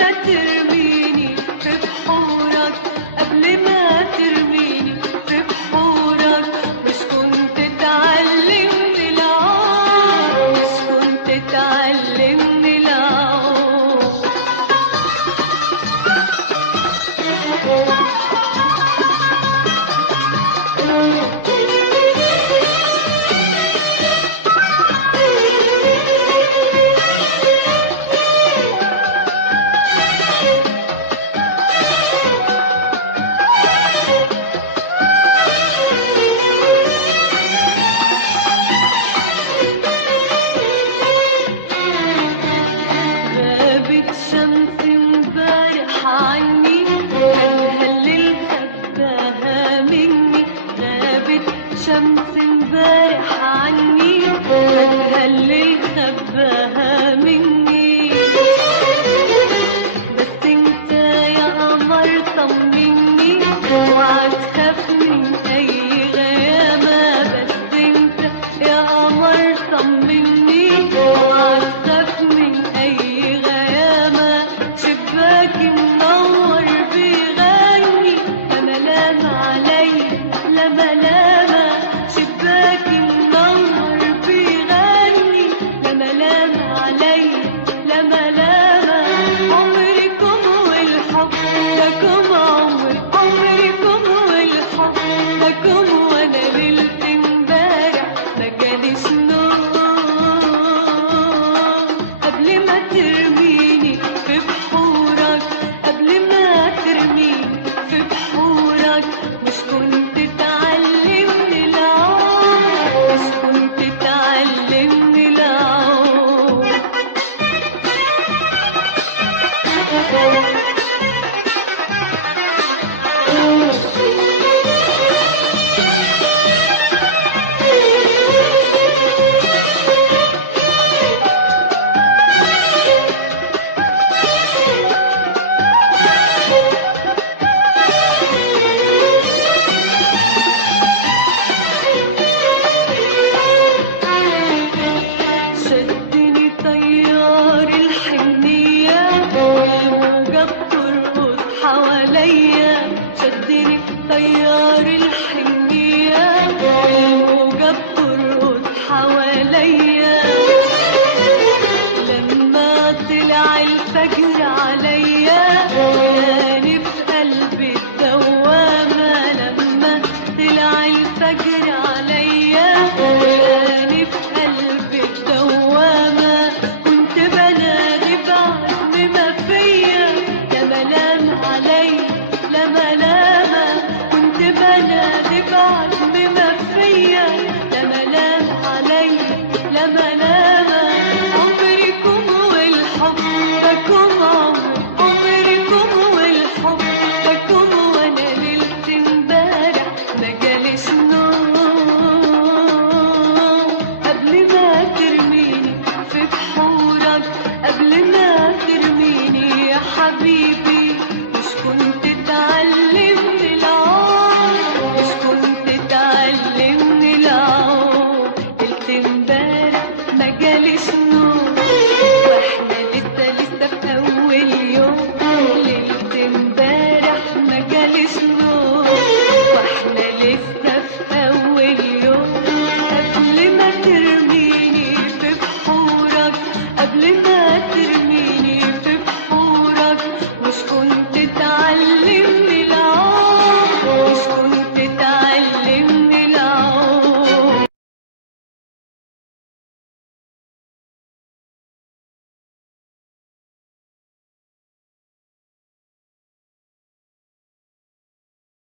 ما ترميني في بحورك، قبل ما ترميني في بحورك، مش كنت تعلمني العار، مش كنت تعلمني العار. غابت شمس امبارح عني، كان هالليل خباها مني. غابت شمس امبارح عني، كان هالليل خباها مني. بس انت يا قمر طمني، اوعى تخاف من اي غيامة. بس انت يا قمر طمني، اوعى تخاف من اي غيامة. شباكي منور بيغني، لا ملام علي لا ملامة. شباكي منور بيغني، لا ملام علي لا ملامة. عمركم والحب لكم، عمركم والحب لكم، وانا ليلة امبارح ما جاليش نوم. قبل ما ترميني في بحورك، قبل ما ترميني في بحورك، مش كنت تعلمني العار، مش كنت تعلمني العار. شدني طيار الحنية، والموجة بترقص حواليا. شدني طيار الحنية، والموجة بترقص حواليا. لما طلع الفجر عليا